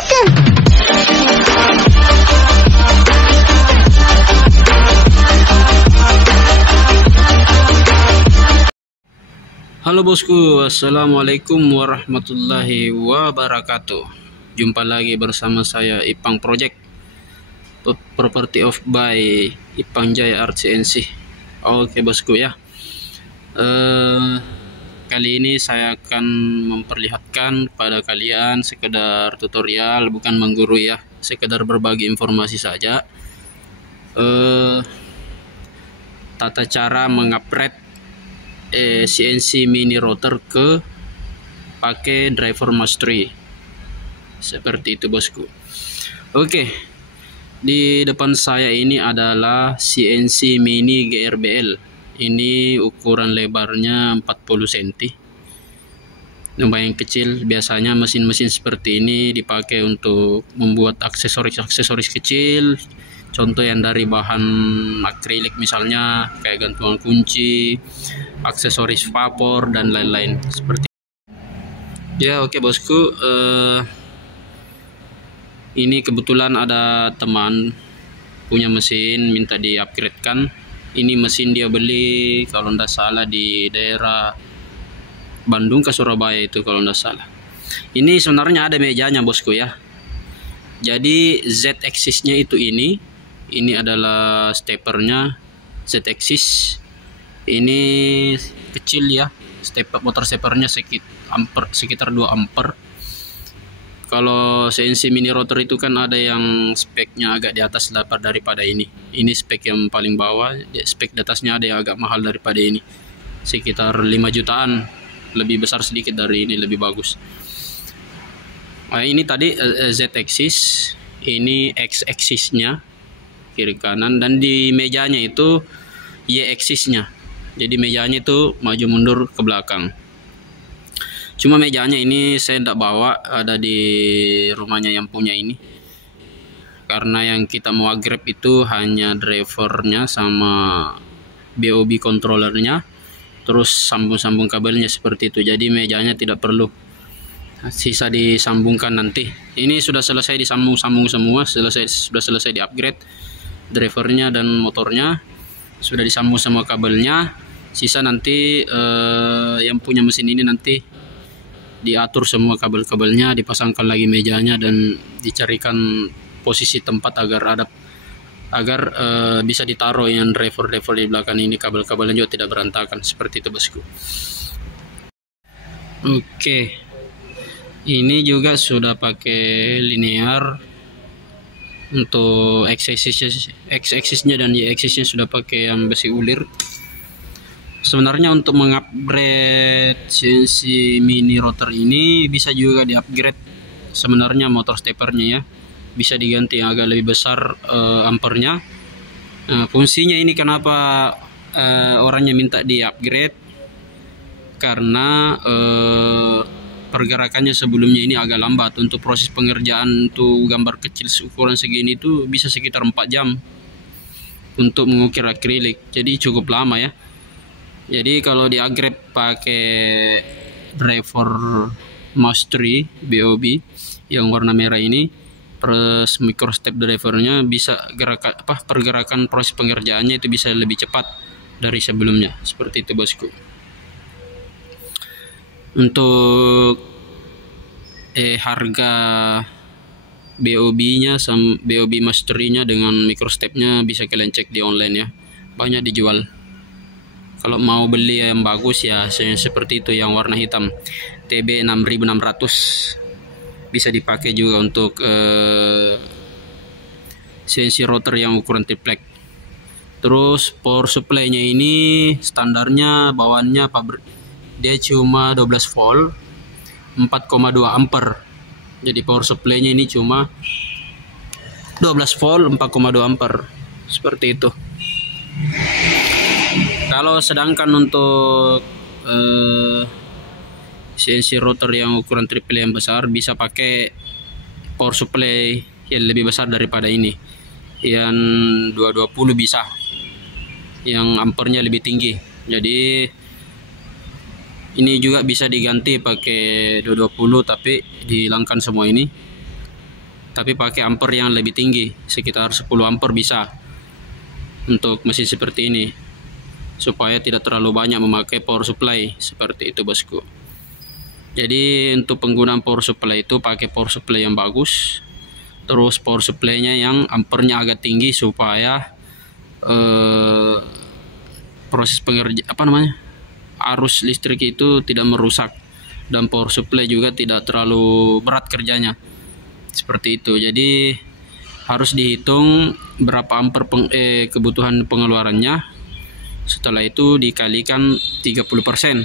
Listen. Halo bosku, assalamualaikum warahmatullahi wabarakatuh. Jumpa lagi bersama saya Ipang Project Property of by Ipang Jaya Art CNC. Oke bosku ya, kali ini saya akan memperlihatkan kepada kalian sekedar tutorial, bukan menggurui ya, sekedar berbagi informasi saja. Tata cara mengupgrade CNC mini rotor ke pakai driver mastery seperti itu bosku. Oke, di depan saya ini adalah CNC mini GRBL. Ini ukuran lebarnya 40 cm, lumayan kecil. Biasanya mesin-mesin seperti ini dipakai untuk membuat aksesoris kecil, contoh yang dari bahan akrilik misalnya kayak gantungan kunci, aksesoris vapor dan lain-lain seperti ya. Oke bosku, ini kebetulan ada teman punya mesin minta di upgrade kan. Ini mesin dia beli kalau tidak salah di daerah Bandung ke Surabaya itu kalau tidak salah. Ini sebenarnya ada mejanya bosku ya. Jadi Z axisnya itu ini adalah steppernya Z axis. Ini kecil ya, motor steppernya sekitar 2 ampere. Kalau CNC mini rotor itu kan ada yang speknya agak di atas daripada ini. Ini spek yang paling bawah, spek di atasnya ada yang agak mahal daripada ini, sekitar 5 jutaan, lebih besar sedikit dari ini, lebih bagus. Nah, ini tadi Z axis, ini X axisnya kiri kanan, dan di mejanya itu Y axisnya. Jadi mejanya itu maju mundur ke belakang. Cuma mejanya ini saya tidak bawa, ada di rumahnya yang punya ini. Karena yang kita mau upgrade itu hanya drivernya sama BOB controllernya, terus sambung-sambung kabelnya seperti itu. Jadi mejanya tidak perlu, sisa disambungkan nanti. Ini sudah selesai disambung-sambung semua, sudah selesai di upgrade. Drivernya dan motornya sudah disambung semua kabelnya. Sisa nanti yang punya mesin ini nanti diatur semua kabel-kabelnya, dipasangkan lagi mejanya, dan dicarikan posisi tempat agar bisa ditaruh yang driver di belakang ini. Kabel-kabelnya juga tidak berantakan seperti itu bosku. Oke, ini juga sudah pakai linear untuk X axisnya dan Y axisnya sudah pakai yang besi ulir. Sebenarnya untuk mengupgrade CNC mini rotor ini bisa juga di-upgrade sebenarnya motor steppernya ya. Bisa diganti yang agak lebih besar ampernya. Fungsinya ini kenapa orangnya minta di-upgrade, karena pergerakannya sebelumnya ini agak lambat. Untuk proses pengerjaan untuk gambar kecil ukuran segini itu bisa sekitar 4 jam untuk mengukir akrilik, jadi cukup lama ya. Jadi kalau di upgrade pakai driver mastery BOB yang warna merah ini plus micro step drivernya, bisa pergerakan proses pengerjaannya itu bisa lebih cepat dari sebelumnya seperti itu bosku. Untuk harga BOB-nya sama BOB mastery-nya dengan micro step-nya bisa kalian cek di online ya, banyak dijual. Kalau mau beli yang bagus ya seperti itu, yang warna hitam TB 6600, bisa dipakai juga untuk CNC rotor yang ukuran triplek. Terus power supply-nya ini standarnya bawaannya dia cuma 12 volt 4,2 ampere. Jadi power supply-nya ini cuma 12 volt 4,2 ampere seperti itu. Kalau sedangkan untuk CNC rotor yang ukuran triple yang besar, bisa pakai power supply yang lebih besar daripada ini, yang 220 bisa, yang ampernya lebih tinggi. Jadi ini juga bisa diganti pakai 220, tapi dihilangkan semua ini. tapi pakai ampere yang lebih tinggi, sekitar 10 ampere bisa untuk mesin seperti ini, supaya tidak terlalu banyak memakai power supply seperti itu bosku. Jadi untuk penggunaan power supply itu pakai power supply yang bagus, terus power supply-nya yang ampernya agak tinggi supaya proses arus listrik itu tidak merusak, dan power supply juga tidak terlalu berat kerjanya seperti itu. Jadi harus dihitung berapa ampere kebutuhan pengeluarannya, setelah itu dikalikan 30%,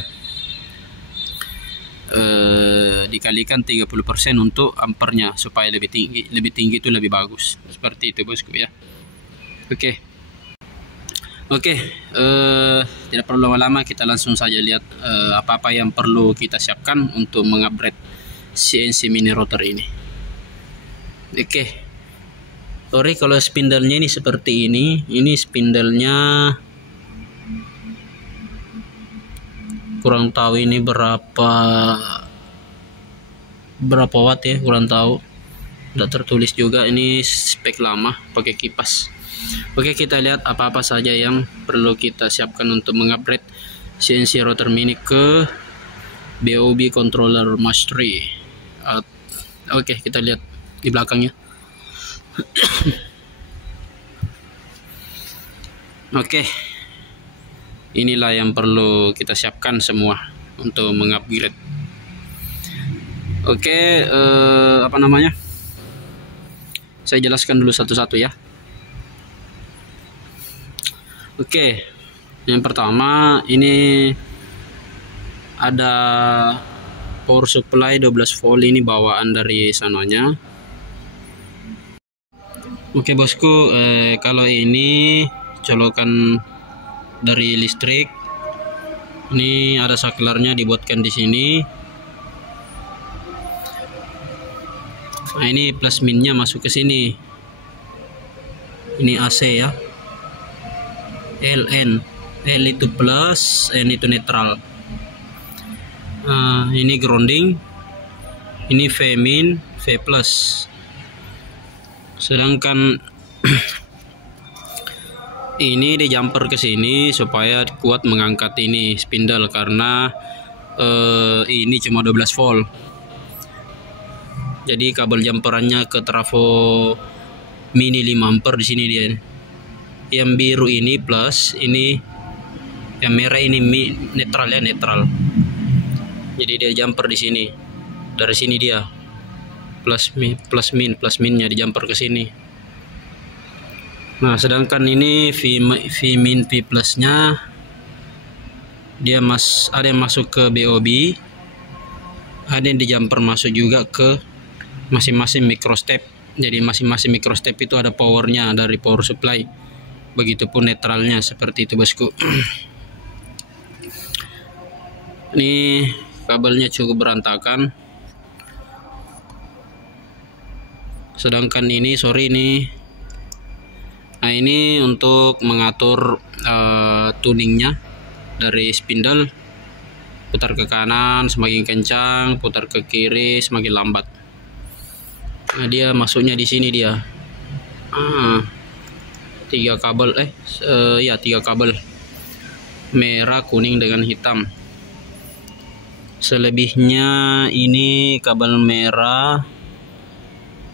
dikalikan 30% untuk ampernya supaya lebih tinggi itu lebih bagus, seperti itu bosku ya. Oke, tidak perlu lama-lama, kita langsung saja lihat apa-apa yang perlu kita siapkan untuk mengupgrade CNC mini rotor ini. Sorry kalau spindlenya ini seperti ini spindlenya kurang tahu ini berapa watt ya, kurang tahu, tidak tertulis juga. Ini spek lama pakai kipas. Oke, kita lihat apa-apa saja yang perlu kita siapkan untuk mengupgrade CNC rotor mini ke BOB controller mastery. Oke, kita lihat di belakangnya. Oke, inilah yang perlu kita siapkan semua untuk mengupgrade. Oke, saya jelaskan dulu satu-satu ya. Oke, yang pertama ini ada power supply 12 volt, ini bawaan dari sananya. Oke bosku, kalau ini colokan dari listrik, ini ada saklarnya dibuatkan di sini. Nah, ini plus minnya masuk ke sini. Ini AC ya. LN, L itu plus, N itu netral. Ini grounding, ini V min, V plus. Sedangkan ini di jumper ke sini supaya kuat mengangkat ini spindle, karena ini cuma 12 volt. Jadi kabel jumperannya ke trafo mini 5 ampere di sini dia. Yang biru ini plus, ini yang merah ini netral ya, netral. Jadi dia jumper di sini, dari sini dia plus minnya di jumper ke sini. Nah, sedangkan ini V min V plusnya dia ada yang masuk ke BOB, ada yang di jumper masuk juga ke masing-masing microstep. Jadi masing-masing microstep itu ada powernya dari power supply. Begitupun netralnya, seperti itu bosku. Ini kabelnya cukup berantakan. Sedangkan ini, nah ini untuk mengatur tuningnya dari spindle, putar ke kanan semakin kencang, putar ke kiri semakin lambat. Nah, dia masuknya di sini dia. 3 kabel, 3 kabel merah, kuning dengan hitam. Selebihnya ini kabel merah,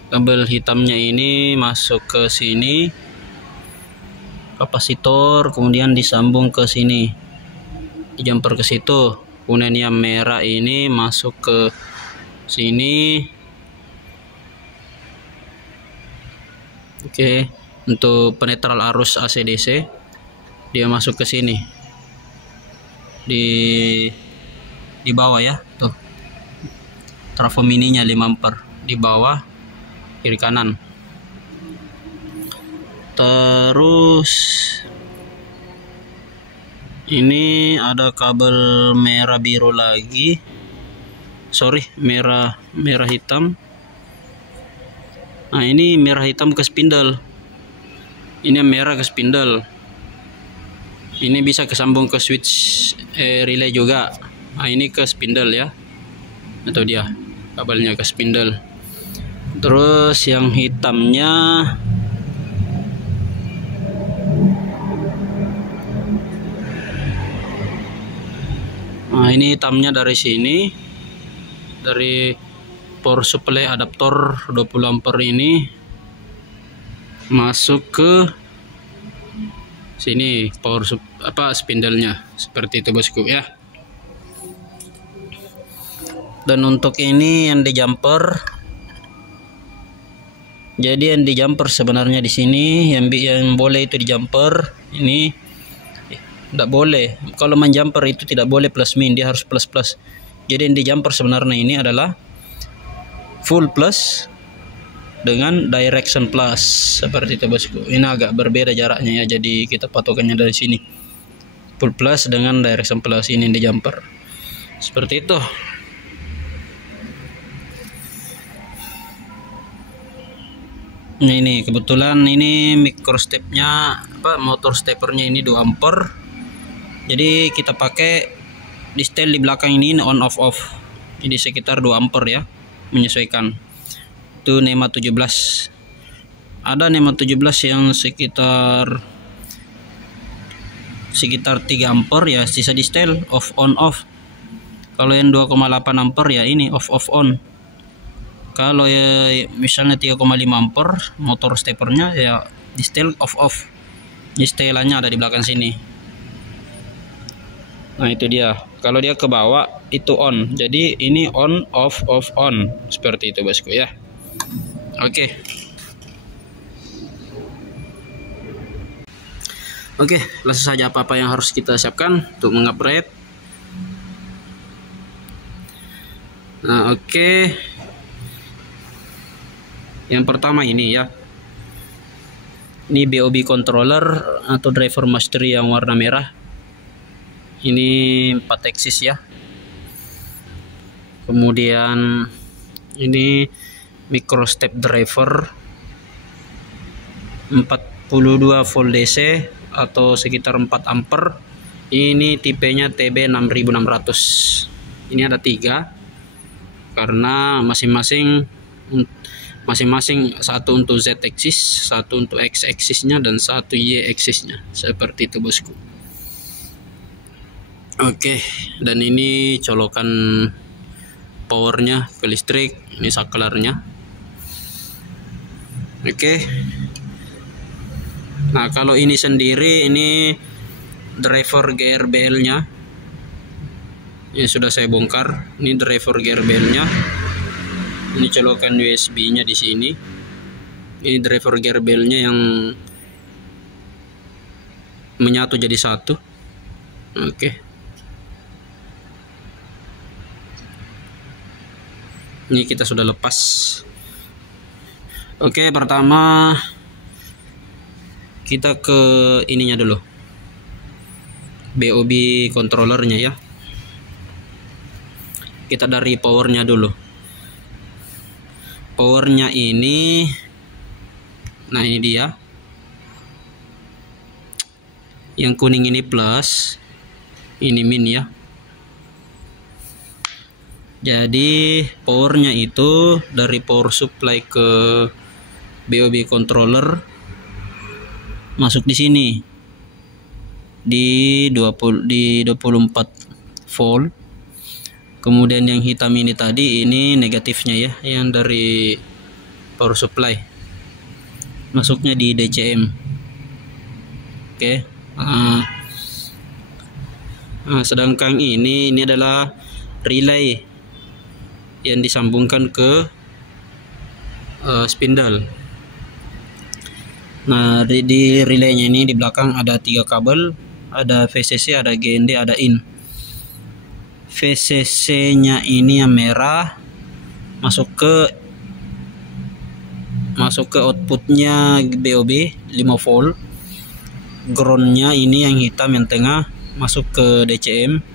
kabel hitamnya ini masuk ke sini kapasitor, kemudian disambung ke sini, di jumper ke situ. Kemudian yang merah ini masuk ke sini. Oke. Untuk penetral arus AC DC dia masuk ke sini, di bawah ya, tuh trafo mininya 5 ampere di bawah kiri kanan. Terus ini ada kabel merah biru lagi, merah hitam. Nah, ini merah hitam ke spindle, ini merah ke spindle. Ini bisa kesambung ke switch relay juga. Nah, ini ke spindle ya, atau dia kabelnya ke spindle. Terus yang hitamnya ini hitamnya dari sini, dari power supply adaptor 20 ampere ini masuk ke sini spindle-nya seperti itu bosku ya. Dan untuk ini yang di jumper, jadi yang di jumper sebenarnya di sini yang boleh itu di jumper ini tidak boleh. Kalau main jumper itu tidak boleh plus min, dia harus plus plus. Jadi yang di jumper sebenarnya ini adalah full plus dengan direction plus seperti itu bosku. Ini agak berbeda jaraknya ya, jadi kita patokannya dari sini full plus dengan direction plus. Ini di jumper seperti itu. Nah ini kebetulan ini micro stepnya motor steppernya ini 2 ampere. Jadi kita pakai di setel di belakang ini on off off. Jadi sekitar 2 ampere ya, menyesuaikan. Itu NEMA 17. Ada NEMA 17 yang sekitar 3 ampere ya, sisa di setel off on off. Kalau yang 2,8 ampere ya ini off off on. Kalau ya misalnya 3,5 ampere motor steppernya ya di setel off off. Di setelannya ada di belakang sini. Nah itu dia. Kalau dia ke bawah itu on. Jadi ini on off off on seperti itu bosku ya. Oke. Oke, langsung saja apa yang harus kita siapkan untuk mengupgrade. Nah oke. Yang pertama ini ya. Ini BOB controller atau driver mastery yang warna merah. Ini 4 axis ya. Kemudian ini micro step driver 42 volt DC atau sekitar 4 ampere. Ini tipenya TB6600. Ini ada 3 karena masing-masing satu untuk Z axis, satu untuk X axisnya, dan satu Y axisnya seperti itu bosku. Oke, dan ini colokan powernya ke listrik, ini saklarnya. Oke. Nah kalau ini sendiri, ini driver GRBL nya yang sudah saya bongkar. Ini driver GRBL nya, ini colokan USB nya di sini. Ini driver GRBL nya yang menyatu jadi satu. Oke. Ini kita sudah lepas. Oke, pertama kita ke ininya dulu, BOB controllernya ya. Kita dari powernya dulu. Powernya ini, nah ini dia. Yang kuning ini plus, ini min ya. Jadi powernya itu dari power supply ke BOB controller masuk di sini di 24 volt. Kemudian yang hitam ini tadi, ini negatifnya ya, yang dari power supply masuknya di DCM. Oke. Nah, sedangkan ini adalah relay yang disambungkan ke spindle. Nah di relaynya ini di belakang ada 3 kabel, ada VCC, ada GND, ada in. VCC nya ini yang merah masuk ke outputnya BOB 5 volt. Groundnya ini yang hitam yang tengah masuk ke DCM,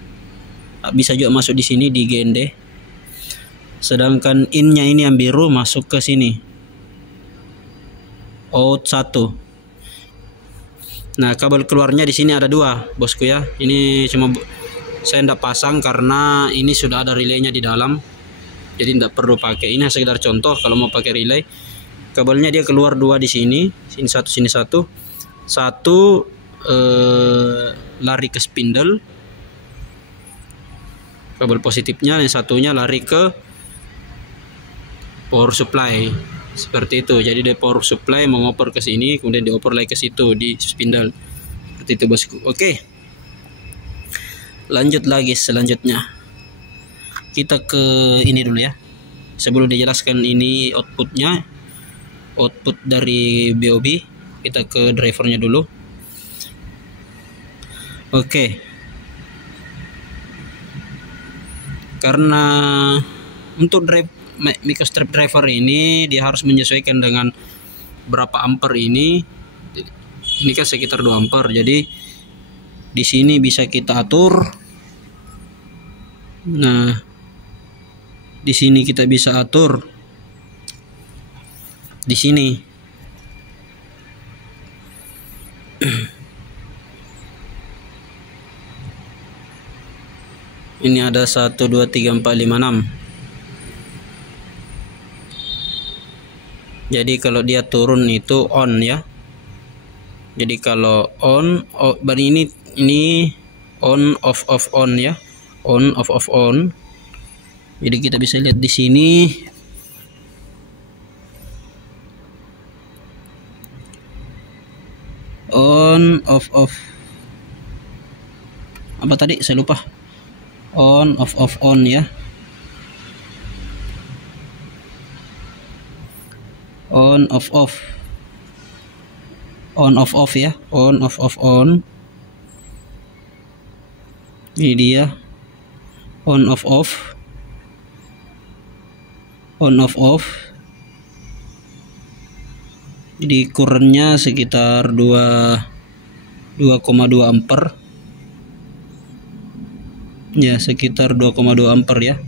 bisa juga masuk di sini di GND. Sedangkan in-nya ini yang biru masuk ke sini, out 1. Nah kabel keluarnya di sini ada 2 bosku ya. Ini cuma saya tidak pasang karena ini sudah ada relaynya di dalam. jadi tidak perlu pakai. Ini sekedar contoh kalau mau pakai relay. Kabelnya dia keluar dua di sini sini satu lari ke spindle kabel positifnya, yang satunya lari ke power supply seperti itu. Jadi dari power supply mengoper ke sini, kemudian dioper lagi ke situ di spindle seperti itu bosku. Oke, lanjut lagi. Selanjutnya kita ke ini dulu ya, sebelum dijelaskan ini outputnya, output dari BOB, kita ke drivernya dulu. Oke, karena untuk microstrip driver ini dia harus menyesuaikan dengan berapa ampere ini kan sekitar 2 ampere. Jadi di sini bisa kita atur. Nah, di sini kita bisa atur di sini. Ini ada 1 2 3 4 5 6. Jadi kalau dia turun itu on ya. Jadi kalau on, berarti ini on off on ya. On off on. Jadi kita bisa lihat di sini. On off. Apa tadi? Saya lupa. On off on ya. On off ya. On off on. Ini dia. On off. On off. Jadi kurangnya sekitar 2,2 ampere. Ya, sekitar 2,2 ampere ya.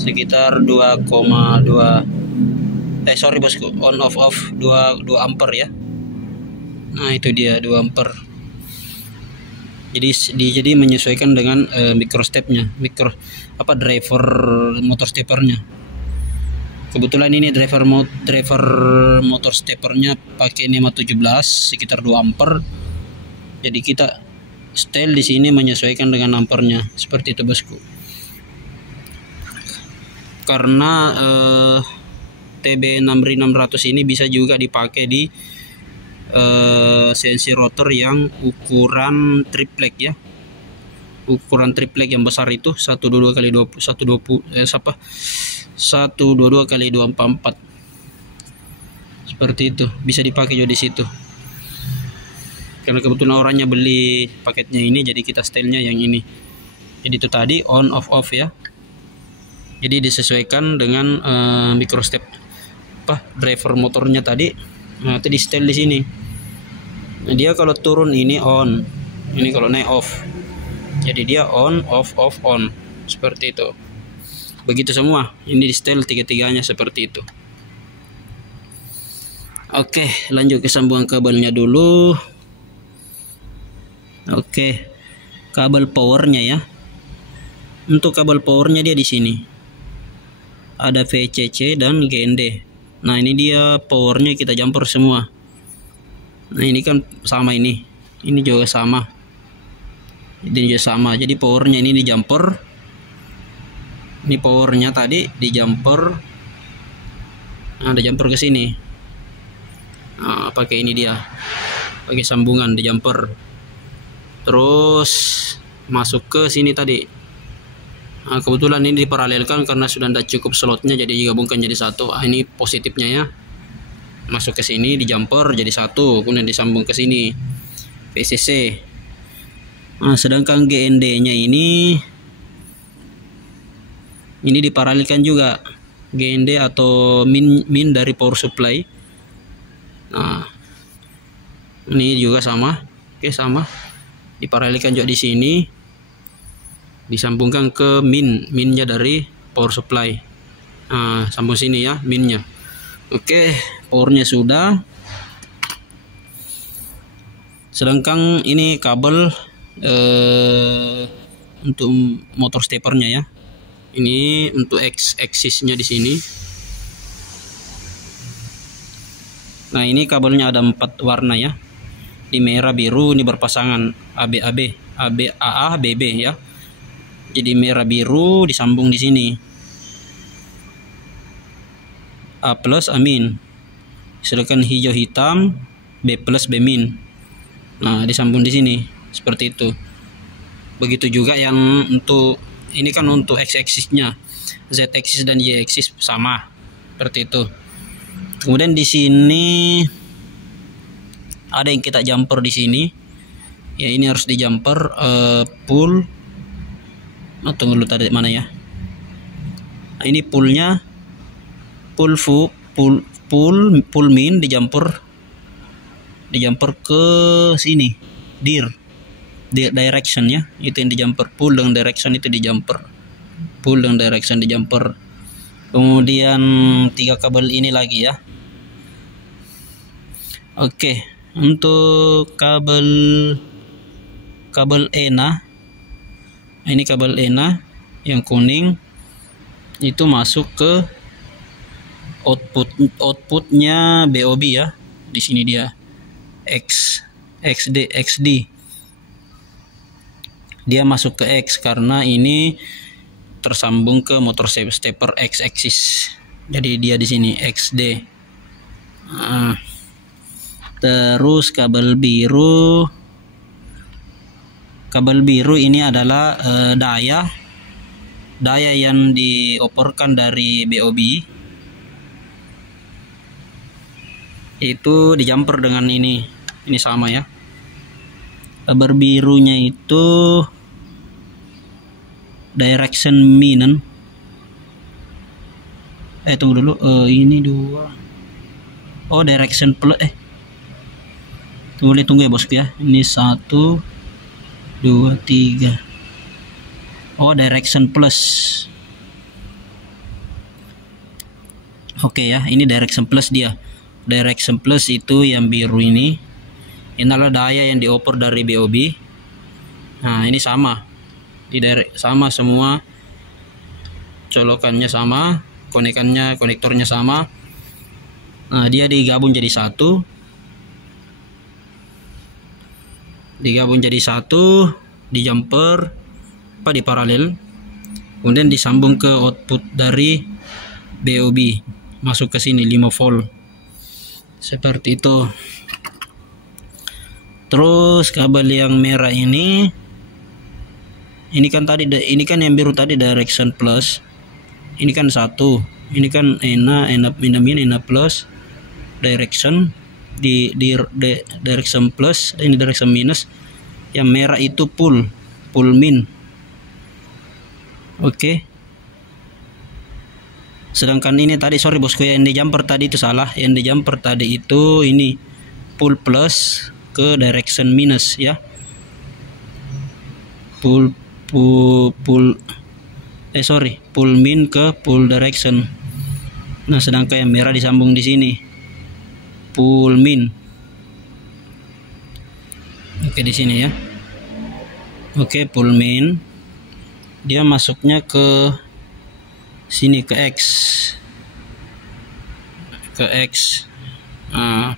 Sekitar 2,2 sorry bosku, on off 2 ampere ya. Nah, itu dia 2 ampere. Jadi menyesuaikan dengan microstepnya, driver motor steppernya. Kebetulan ini driver motor steppernya pakai NEMA 17 sekitar 2 ampere. Jadi kita setel di sini menyesuaikan dengan ampernya seperti itu bosku. Karena TB6600 ini bisa juga dipakai di CNC rotor yang ukuran triplek ya. Ukuran triplek yang besar itu 122 kali 122 kali 244. Seperti itu, bisa dipakai juga di situ. Karena kebetulan orangnya beli paketnya ini, jadi kita stylenya yang ini. Jadi itu tadi on off ya. Jadi disesuaikan dengan microstep driver motornya tadi. Nah, itu di style di sini. Nah, dia kalau turun ini on, ini kalau naik off. Jadi dia on off on seperti itu. Begitu semua. Ini di style tiga-tiganya seperti itu. Oke, lanjut ke sambungan kabelnya dulu. Oke, kabel powernya ya. Untuk kabel powernya dia di sini ada VCC dan GND. Nah, ini dia powernya kita jumper semua. Nah, ini kan sama ini juga sama. Ini juga sama. Jadi powernya ini di jumper. Ini powernya tadi di jumper. Nah, ada jumper ke sini. Nah, pakai ini dia. Pakai sambungan di jumper. Terus masuk ke sini tadi. Nah, kebetulan ini diparalelkan karena sudah tidak cukup slotnya, jadi digabungkan jadi satu. Ini positifnya ya. Masuk ke sini di jumper jadi satu, kemudian disambung ke sini VCC. Nah, sedangkan GND-nya ini diparalelkan juga. GND atau min dari power supply. Nah, ini juga sama. Oke, sama. Diparalelkan juga di sini, disambungkan ke minnya dari power supply. Nah, sambung sini ya minnya. Oke, powernya sudah. Sedangkan ini kabel untuk motor stepernya ya. Ini untuk X-axisnya di sini. Nah, ini kabelnya ada 4 warna ya. Di merah, biru, ini berpasangan ABAB, AA, BB ya. Jadi merah biru disambung di sini. A plus A min. Sedangkan hijau hitam B plus B min. Nah, disambung di sini seperti itu. Begitu juga yang untuk ini kan untuk X-axisnya, Z-axis dan Y-axis sama seperti itu. Kemudian di sini ada yang kita jumper di sini. Ya, ini harus di jumper pull. Tunggu dulu tadi mana ya? Nah, ini pullnya pull min di jumper ke sini direction ya, itu yang di jumper. Pull dengan direction itu di jumper, pull dengan direction di jumper. Kemudian 3 kabel ini lagi ya. Oke, untuk kabel ENA, ini kabel ENA yang kuning itu masuk ke outputnya BOB ya. Di sini dia XD. Dia masuk ke X karena ini tersambung ke motor stepper X-axis. Jadi dia di sini XD. Terus kabel biru ini adalah daya yang dioperkan dari BOB. Itu di jumper dengan ini sama ya. Kabel birunya itu direction min. Tunggu dulu, ini 2. Oh, direction plus tunggu ya bosku ya. Ini 1 2 3. Oh, direction plus. Oke ya, ini direction plus dia. Direction plus itu yang biru ini. Ini adalah daya yang dioper dari BOB. Nah, ini sama. Sama semua. Colokannya sama, konektornya sama. Nah, dia digabung jadi satu. Di jumper di paralel. Kemudian disambung ke output dari BOB. Masuk ke sini 5 volt. Seperti itu. Terus kabel yang merah ini kan yang biru tadi direction plus. Ini kan 1. Ini kan ENA plus direction di direction plus, ini direction minus. Yang merah itu pull min. Oke. Sedangkan ini tadi, sorry bosku, yang di jumper tadi itu salah. Yang di jumper tadi itu ini pull plus ke direction minus ya. Pull min ke pull direction. Nah, sedangkan yang merah disambung di sini pull min. Oke, di sini ya. Oke, pull min. Dia masuknya ke sini ke X. Nah,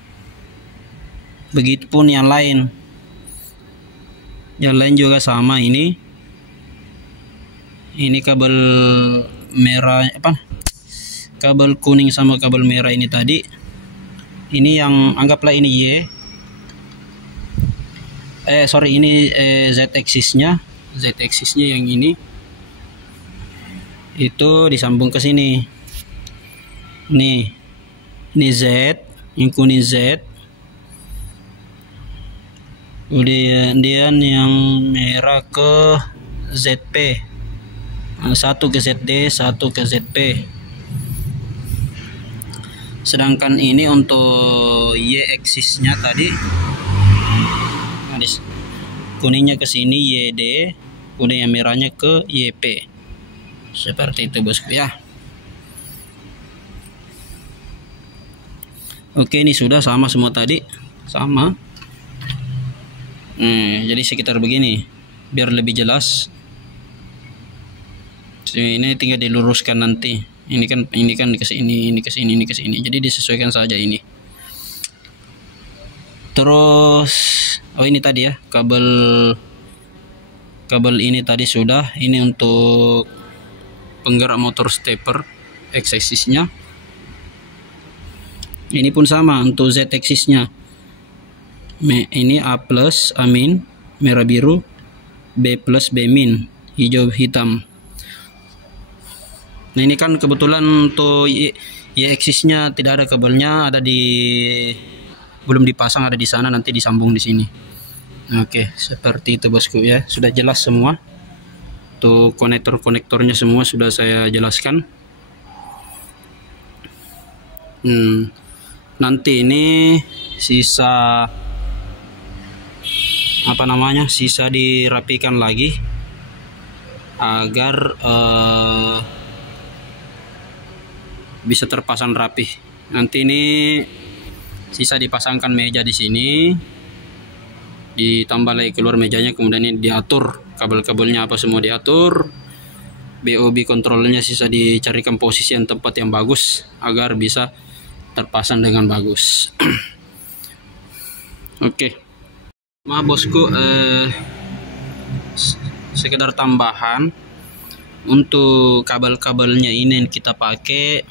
begitupun yang lain. Yang lain juga sama ini. Ini kabel merah kabel kuning sama kabel merah ini tadi. Ini yang anggaplah ini Y. Ini Z-axisnya. Z-axisnya yang ini. Itu disambung ke sini. Nih. Ini Z, yang kuning Z. Kemudian yang merah ke ZP. Satu ke ZD, satu ke ZP. Sedangkan ini untuk Y-axisnya tadi, kuningnya ke sini YD, kemudian yang merahnya ke YP. Seperti itu bosku ya. Oke, ini sudah sama semua tadi, sama. Jadi sekitar begini biar lebih jelas. Ini tinggal diluruskan nanti. Ini kan ke sini, ini ke sini, ini ke sini. Jadi disesuaikan saja ini. Terus ini tadi ya, kabel ini tadi sudah. Ini untuk penggerak motor stepper X axisnya. Ini pun sama untuk Z axisnya. Ini A plus A min merah biru, B plus B min hijau hitam. Nah ini kan kebetulan untuk Y axisnya tidak ada kabelnya, ada belum dipasang, ada di sana, nanti disambung di sini. Oke, seperti itu bosku ya, sudah jelas semua. Tuh konektornya semua sudah saya jelaskan. Nanti ini sisa sisa dirapikan lagi agar bisa terpasang rapi. Nanti ini sisa dipasangkan meja di sini, ditambah lagi keluar mejanya, kemudian ini diatur kabel-kabelnya apa semua diatur. BOB kontrolnya sisa dicarikan posisi yang tempat yang bagus agar bisa terpasang dengan bagus. Oke. Maaf bosku, sekedar tambahan untuk kabel-kabelnya ini yang kita pakai.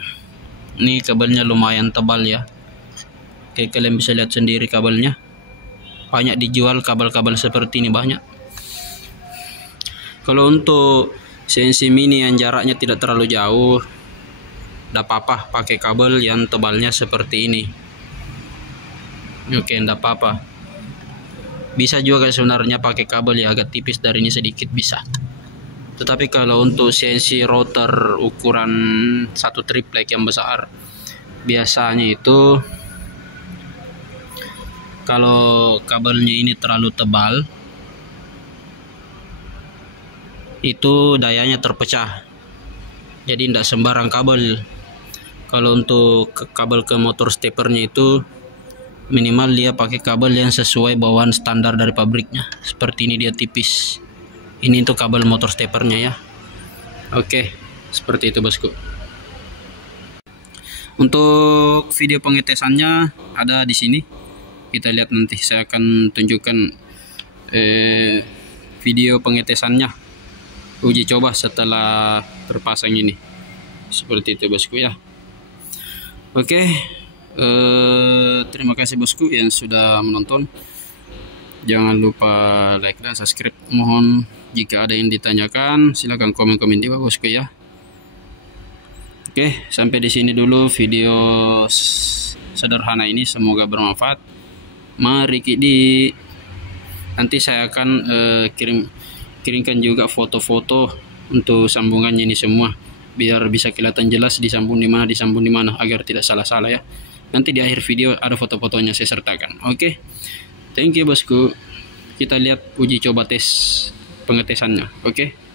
Ini kabelnya lumayan tebal ya. Oke, kalian bisa lihat sendiri kabelnya. Banyak dijual kabel-kabel seperti ini, banyak. Kalau untuk CNC mini yang jaraknya tidak terlalu jauh, tidak apa-apa pakai kabel yang tebalnya seperti ini. Oke, tidak apa-apa. Bisa juga sebenarnya pakai kabel ya agak tipis dari ini sedikit bisa. Tetapi kalau untuk CNC router ukuran 1 triplek yang besar, biasanya itu kalau kabelnya ini terlalu tebal, itu dayanya terpecah. Jadi tidak sembarang kabel. Kalau untuk kabel ke motor steppernya itu minimal dia pakai kabel yang sesuai bawaan standar dari pabriknya. Seperti ini dia tipis. Ini untuk kabel motor steppernya ya. Oke, seperti itu bosku. Untuk video pengetesannya ada di sini. Kita lihat nanti, saya akan tunjukkan video pengetesannya, uji coba setelah terpasang ini. Seperti itu bosku ya. Oke, terima kasih bosku yang sudah menonton. Jangan lupa like dan subscribe. Mohon jika ada yang ditanyakan silahkan komen-komen di bawah bosku ya. Oke, sampai di sini dulu video sederhana ini, semoga bermanfaat. Mari nanti saya akan kirimkan juga foto-foto untuk sambungannya ini semua, biar bisa kelihatan jelas disambung di mana agar tidak salah-salah ya. Nanti di akhir video ada foto-fotonya saya sertakan. Oke, thank you bosku. Kita lihat uji coba tes pengetesannya. Oke.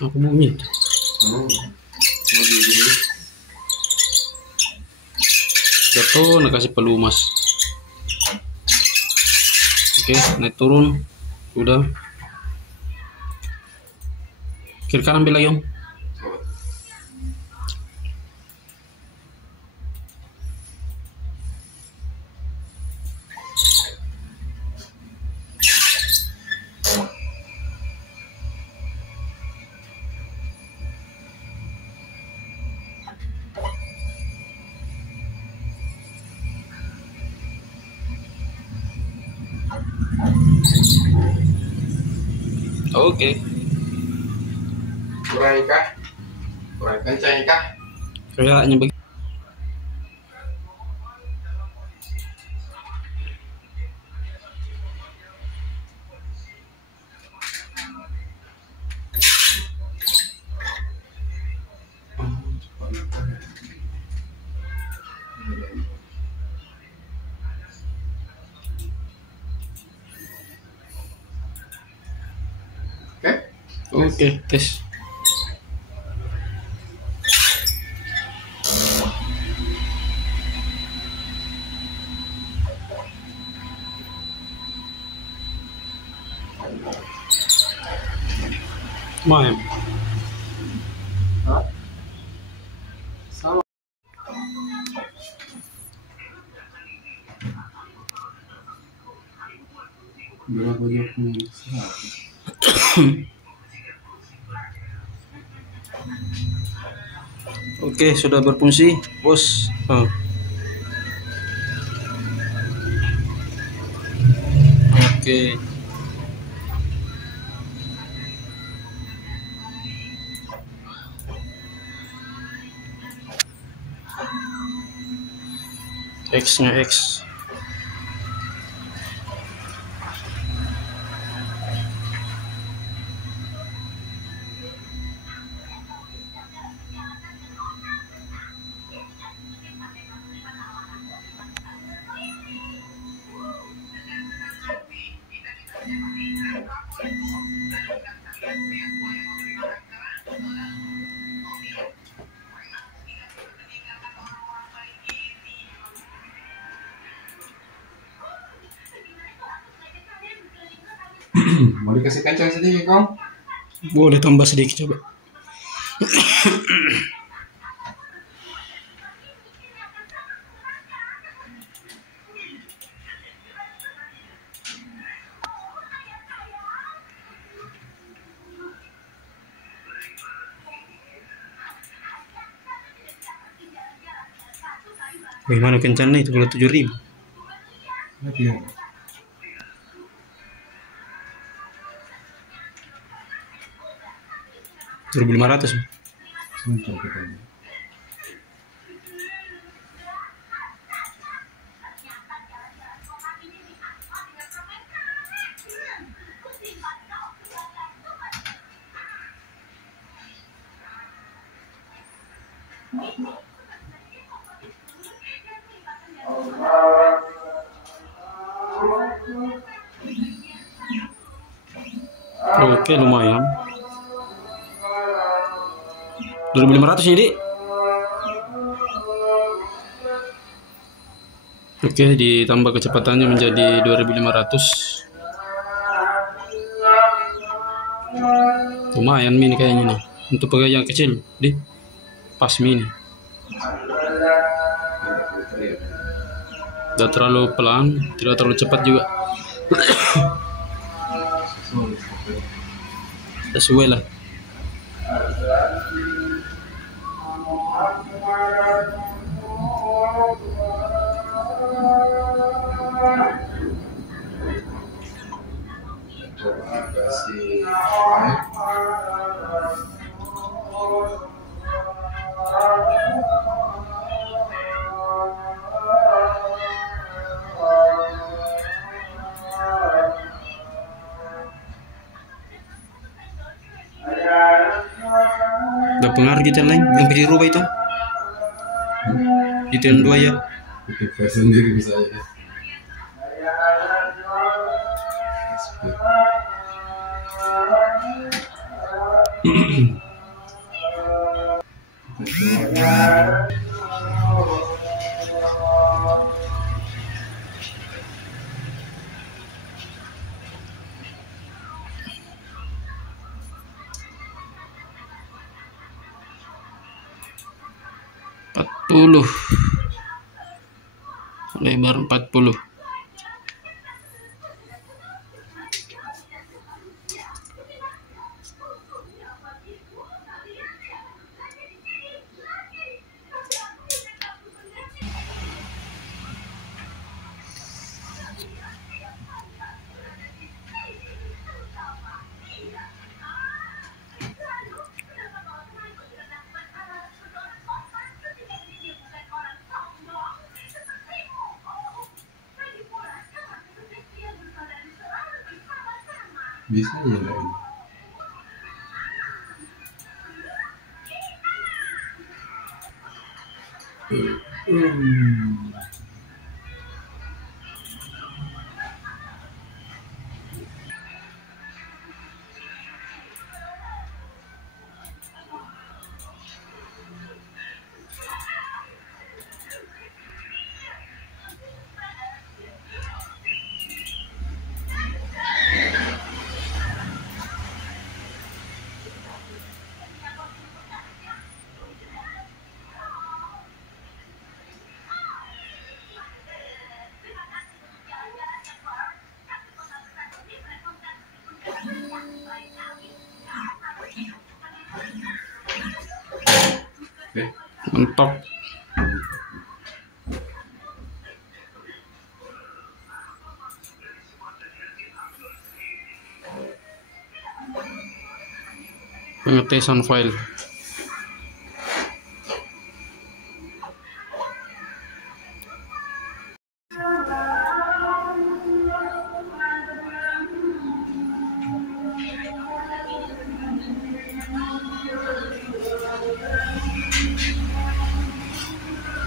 Aku mau mie. Jatuh, nak kasih pelumas. Oke, naik turun. Udah. Kiri kanan ambil lagi om. Oke. Kurang kah? Kurang kencang kah? Kayaknya begitu. Oke, tes. Main. Hah? Sama. Berapa banyak Oke, sudah berfungsi, bos. Oke. X-nya X. Mau dikasih kencang sedikit kong? Boleh tambah sedikit coba. Bagaimana kencangnya itu kalau 7.000? Nanti ya. 2.500. Sebentar kita. Oke, lumayan. 2.500 ini. Oke, ditambah kecepatannya menjadi 2.500. Lumayan mini kayaknya nih. Untuk pegawai yang kecil, di pas mini. Tidak terlalu pelan, tidak terlalu cepat juga. Sesuai lah. Coba kasih air. Gak pengaruh detail lain yang bisa dirubah itu. Detail 2 ya. Kita sendiri bisa ya. Lebar 40. Bisa ya lain. Mentok. Pengetesan file.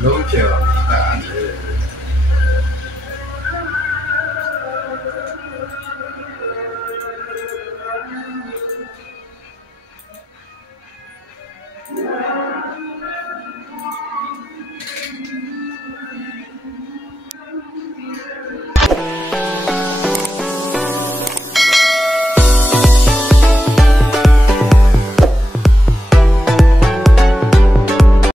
Launcher.